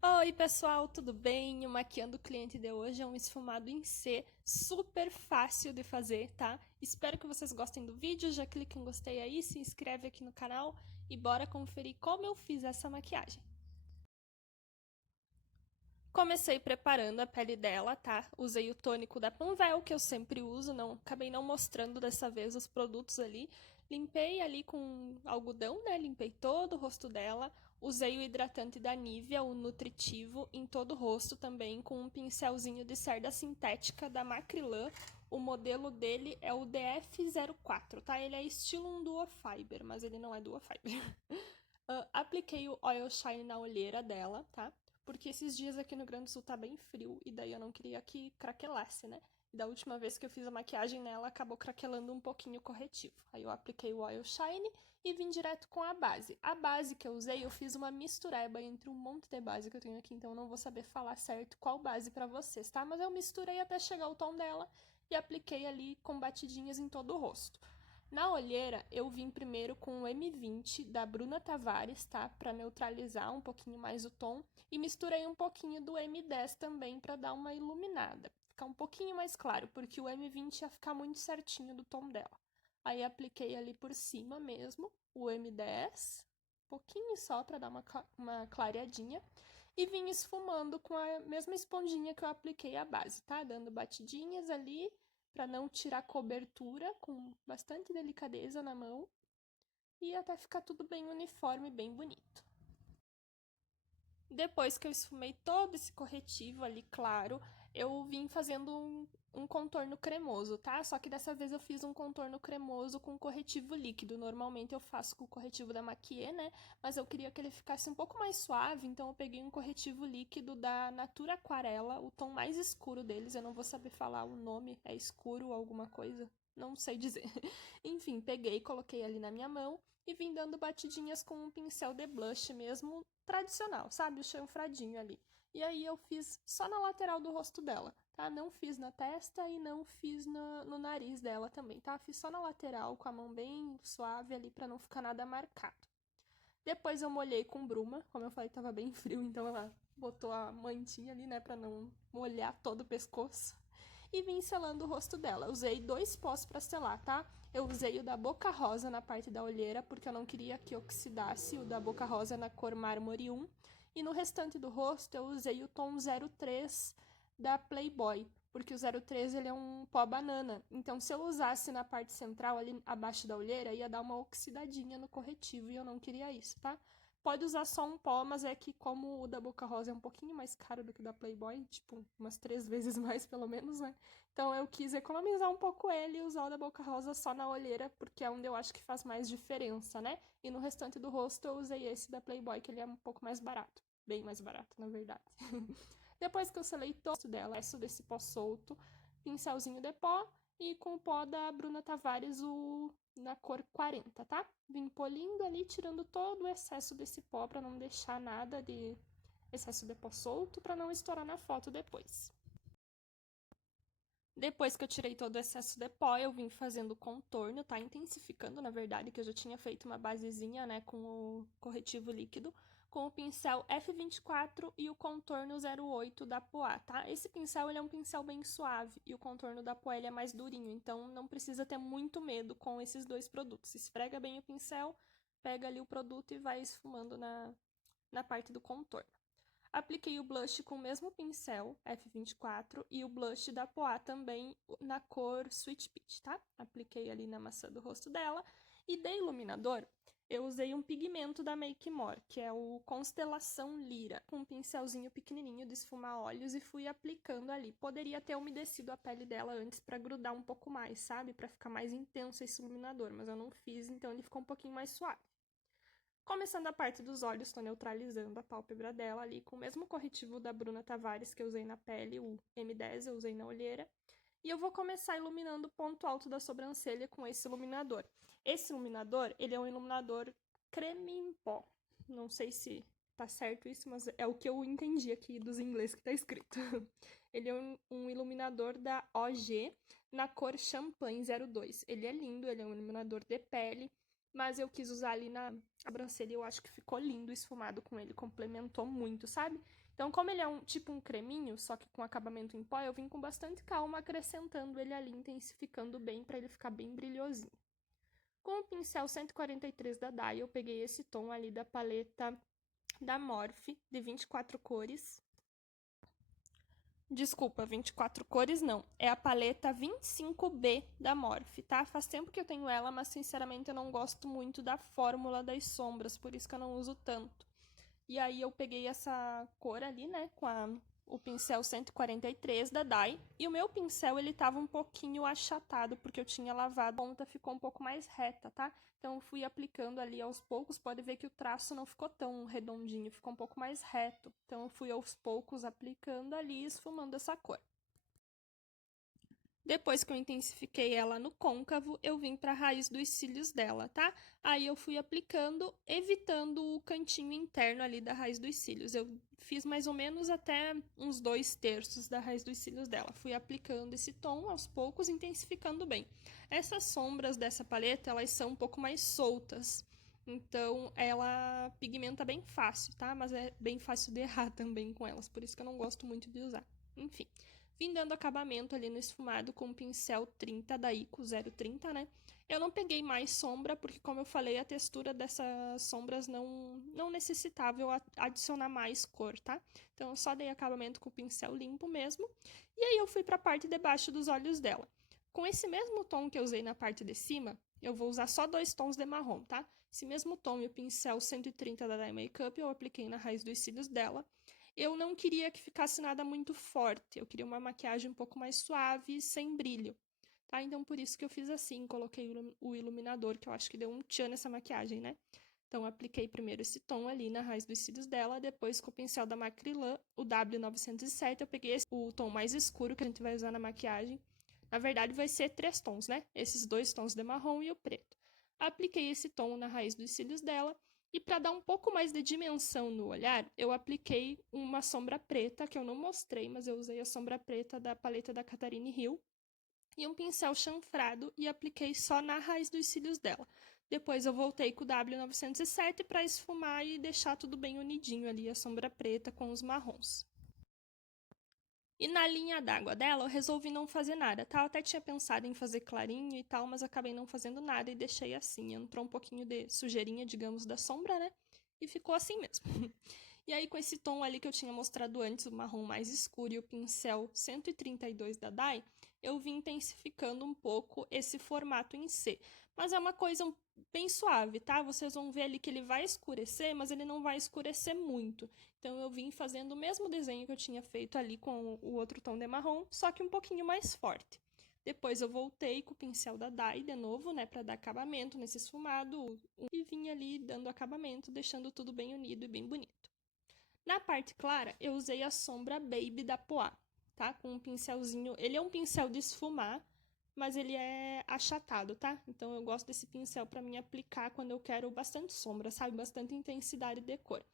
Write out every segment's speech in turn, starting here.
Oi pessoal, tudo bem? O maquiando cliente de hoje é um esfumado em C, super fácil de fazer, tá? Espero que vocês gostem do vídeo, já clica em gostei aí, se inscreve aqui no canal e bora conferir como eu fiz essa maquiagem. Comecei preparando a pele dela, tá? Usei o tônico da Panvel, que eu sempre uso, acabei não mostrando dessa vez os produtos ali. Limpei ali com algodão, né? Limpei todo o rosto dela. Usei o hidratante da Nivea, o nutritivo, em todo o rosto também, com um pincelzinho de cerda sintética da Macrylan. O modelo dele é o DF04, tá? Ele é estilo um Duo Fiber, mas ele não é Duo Fiber. Apliquei o Oil Shine na olheira dela, tá? Porque esses dias aqui no Grande do Sul tá bem frio e daí eu não queria que craquelasse, né? E da última vez que eu fiz a maquiagem nela, acabou craquelando um pouquinho o corretivo. Aí eu apliquei o Oil Shine e vim direto com a base. A base que eu usei, eu fiz uma mistureba entre um monte de base que eu tenho aqui, então eu não vou saber falar certo qual base pra vocês, tá? Mas eu misturei até chegar ao tom dela e apliquei ali com batidinhas em todo o rosto. Na olheira, eu vim primeiro com o M20 da Bruna Tavares, tá? Para neutralizar um pouquinho mais o tom. E misturei um pouquinho do M10 também para dar uma iluminada. Ficar um pouquinho mais claro, porque o M20 ia ficar muito certinho do tom dela. Aí apliquei ali por cima mesmo o M10, pouquinho só para dar uma clareadinha. E vim esfumando com a mesma esponjinha que eu apliquei a base, tá? Dando batidinhas ali para não tirar cobertura, com bastante delicadeza na mão e até ficar tudo bem uniforme, bem bonito. Depois que eu esfumei todo esse corretivo ali, claro, eu vim fazendo um contorno cremoso, tá? Só que dessa vez eu fiz um contorno cremoso com corretivo líquido. Normalmente eu faço com o corretivo da Maquiê, né? Mas eu queria que ele ficasse um pouco mais suave, então eu peguei um corretivo líquido da Natura Aquarela, o tom mais escuro deles. Eu não vou saber falar o nome, é escuro alguma coisa, não sei dizer. Enfim, peguei, coloquei ali na minha mão e vim dando batidinhas com um pincel de blush mesmo, tradicional, sabe? O chanfradinho ali. E aí eu fiz só na lateral do rosto dela, tá? Não fiz na testa e não fiz no nariz dela também, tá? Fiz só na lateral, com a mão bem suave ali, pra não ficar nada marcado. Depois eu molhei com bruma, como eu falei, tava bem frio, então ela botou a mantinha ali, né, pra não molhar todo o pescoço. E vim selando o rosto dela. Usei 2 pós pra selar, tá? Eu usei o da Boca Rosa na parte da olheira, porque eu não queria que oxidasse o da Boca Rosa na cor Mármore 1. E no restante do rosto eu usei o tom 03 da Playboy, porque o 03 ele é um pó banana. Então, se eu usasse na parte central, ali abaixo da olheira, ia dar uma oxidadinha no corretivo e eu não queria isso, tá? Pode usar só um pó, mas é que como o da Boca Rosa é um pouquinho mais caro do que o da Playboy, tipo, umas 3 vezes mais pelo menos, né? Então eu quis economizar um pouco ele e usar o da Boca Rosa só na olheira, porque é onde eu acho que faz mais diferença, né? E no restante do rosto eu usei esse da Playboy, que ele é um pouco mais barato. Bem mais barato, na verdade. Depois que eu selei todo dela, resto desse pó solto, pincelzinho de pó e com o pó da Bruna Tavares, na cor 40, tá? Vim polindo ali, tirando todo o excesso desse pó para não deixar nada de excesso de pó solto, para não estourar na foto depois. Depois que eu tirei todo o excesso de pó, eu vim fazendo o contorno, tá? Intensificando, na verdade, que eu já tinha feito uma basezinha, né, com o corretivo líquido, com o pincel F24 e o contorno 08 da Poá, tá? Esse pincel, ele é um pincel bem suave e o contorno da Poá, ele é mais durinho, então não precisa ter muito medo com esses dois produtos. Esfrega bem o pincel, pega ali o produto e vai esfumando na parte do contorno. Apliquei o blush com o mesmo pincel, F24, e o blush da Poá também na cor Sweet Peach, tá? Apliquei ali na maçã do rosto dela. E de iluminador, eu usei um pigmento da Make More, que é o Constelação Lira, com um pincelzinho pequenininho de esfumar olhos e fui aplicando ali. Poderia ter umedecido a pele dela antes para grudar um pouco mais, sabe? Para ficar mais intenso esse iluminador, mas eu não fiz, então ele ficou um pouquinho mais suave. Começando a parte dos olhos, estou neutralizando a pálpebra dela ali com o mesmo corretivo da Bruna Tavares que eu usei na pele, o M10 eu usei na olheira. E eu vou começar iluminando o ponto alto da sobrancelha com esse iluminador. Esse iluminador, ele é um iluminador creme em pó. Não sei se tá certo isso, mas é o que eu entendi aqui dos inglês que tá escrito. Ele é um iluminador da OG na cor Champagne 02. Ele é lindo, ele é um iluminador de pele. mas eu quis usar ali na sobrancelha e eu acho que ficou lindo esfumado com ele, complementou muito, sabe? Então, como ele é tipo um creminho, só que com acabamento em pó, eu vim com bastante calma acrescentando ele ali, intensificando bem para ele ficar bem brilhosinho. Com o pincel 143 da Dai, eu peguei esse tom ali da paleta da Morphe, de 24 cores. Desculpa, 24 cores não. É a paleta 25B da Morphe, tá? Faz tempo que eu tenho ela, mas sinceramente eu não gosto muito da fórmula das sombras, por isso que eu não uso tanto. E aí eu peguei essa cor ali, né, com o pincel 143 da Dai. E o meu pincel, ele tava um pouquinho achatado, porque eu tinha lavado. A ponta ficou um pouco mais reta, tá? Então eu fui aplicando ali aos poucos. Pode ver que o traço não ficou tão redondinho, ficou um pouco mais reto. Então eu fui aos poucos aplicando ali e esfumando essa cor. Depois que eu intensifiquei ela no côncavo, eu vim para a raiz dos cílios dela, tá? Aí eu fui aplicando, evitando o cantinho interno ali da raiz dos cílios. Eu fiz mais ou menos até uns 2/3 da raiz dos cílios dela. Fui aplicando esse tom aos poucos, intensificando bem. Essas sombras dessa paleta, elas são um pouco mais soltas. Então, ela pigmenta bem fácil, tá? Mas é bem fácil de errar também com elas, por isso que eu não gosto muito de usar. Enfim. Vim dando acabamento ali no esfumado com o pincel 30 da Ico 030, né? Eu não peguei mais sombra, porque como eu falei, a textura dessas sombras não necessitava eu adicionar mais cor, tá? Então eu só dei acabamento com o pincel limpo mesmo. E aí eu fui para a parte de baixo dos olhos dela. Com esse mesmo tom que eu usei na parte de cima, eu vou usar só 2 tons de marrom, tá? Esse mesmo tom e o pincel 130 da Dye Makeup eu apliquei na raiz dos cílios dela. Eu não queria que ficasse nada muito forte, eu queria uma maquiagem um pouco mais suave, sem brilho, tá? Então, por isso que eu fiz assim, coloquei o iluminador, que eu acho que deu um tchan nessa maquiagem, né? Então, apliquei primeiro esse tom ali na raiz dos cílios dela, depois com o pincel da Macrylan, o W907, eu peguei o tom mais escuro que a gente vai usar na maquiagem. Na verdade, vai ser 3 tons, né? Esses 2 tons de marrom e o preto. Apliquei esse tom na raiz dos cílios dela, e para dar um pouco mais de dimensão no olhar, eu apliquei uma sombra preta, que eu não mostrei, mas eu usei a sombra preta da paleta da Catarine Hill, e um pincel chanfrado e apliquei só na raiz dos cílios dela. Depois eu voltei com o W907 para esfumar e deixar tudo bem unidinho ali, a sombra preta com os marrons. E na linha d'água dela, eu resolvi não fazer nada, tá? Eu até tinha pensado em fazer clarinho e tal, mas acabei não fazendo nada e deixei assim. Entrou um pouquinho de sujeirinha, digamos, da sombra, né? E ficou assim mesmo. E aí, com esse tom ali que eu tinha mostrado antes, o marrom mais escuro e o pincel 132 da Dye, eu vim intensificando um pouco esse formato em C. Mas é uma coisa bem suave, tá? Vocês vão ver ali que ele vai escurecer, mas ele não vai escurecer muito. Então eu vim fazendo o mesmo desenho que eu tinha feito ali com o outro tom de marrom, só que um pouquinho mais forte. Depois eu voltei com o pincel da Dye de novo, né, para dar acabamento nesse esfumado e vim ali dando acabamento, deixando tudo bem unido e bem bonito. Na parte clara, eu usei a sombra Baby da Poá, tá? Com um pincelzinho, ele é um pincel de esfumar, mas ele é achatado, tá? Então eu gosto desse pincel para mim aplicar quando eu quero bastante sombra, sabe? Bastante intensidade de cor.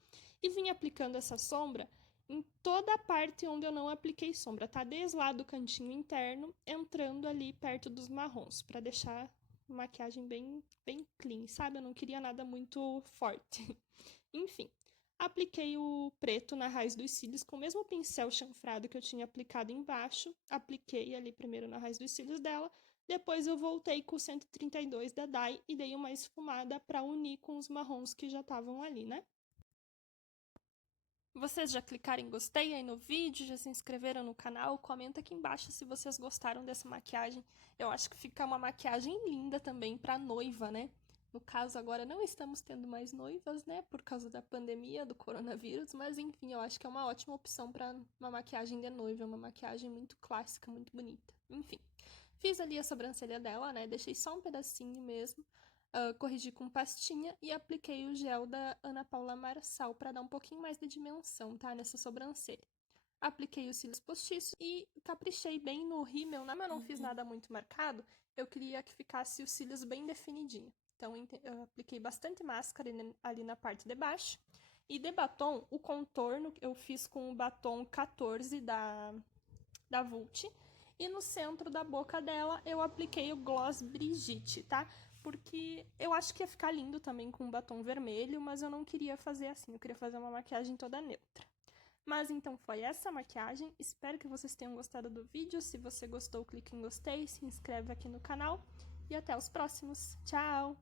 E vim aplicando essa sombra em toda a parte onde eu não apliquei sombra, tá? Desde lá do cantinho interno, entrando ali perto dos marrons, para deixar a maquiagem bem clean, sabe? Eu não queria nada muito forte. Enfim, apliquei o preto na raiz dos cílios com o mesmo pincel chanfrado que eu tinha aplicado embaixo. Apliquei ali primeiro na raiz dos cílios dela. Depois eu voltei com o 132 da Dye e dei uma esfumada para unir com os marrons que já estavam ali, né? Vocês já clicaram em gostei aí no vídeo, já se inscreveram no canal? Comenta aqui embaixo se vocês gostaram dessa maquiagem. Eu acho que fica uma maquiagem linda também para noiva, né? No caso, agora não estamos tendo mais noivas, né? Por causa da pandemia, do coronavírus, mas enfim, eu acho que é uma ótima opção para uma maquiagem de noiva, uma maquiagem muito clássica, muito bonita. Enfim, fiz ali a sobrancelha dela, né? Deixei só um pedacinho mesmo. Corrigi com pastinha e apliquei o gel da Ana Paula Marçal para dar um pouquinho mais de dimensão, tá? Nessa sobrancelha. Apliquei os cílios postiços e caprichei bem no rímel, né? Mas eu não fiz nada muito marcado, eu queria que ficasse os cílios bem definidinho. Então, eu apliquei bastante máscara ali na parte de baixo. E de batom, o contorno eu fiz com o batom 14 da Vult. E no centro da boca dela, eu apliquei o Gloss Brigitte, tá? porque eu acho que ia ficar lindo também com batom vermelho, mas eu não queria fazer assim, eu queria fazer uma maquiagem toda neutra. Mas então foi essa maquiagem, espero que vocês tenham gostado do vídeo. Se você gostou, clique em gostei, se inscreve aqui no canal e até os próximos. Tchau!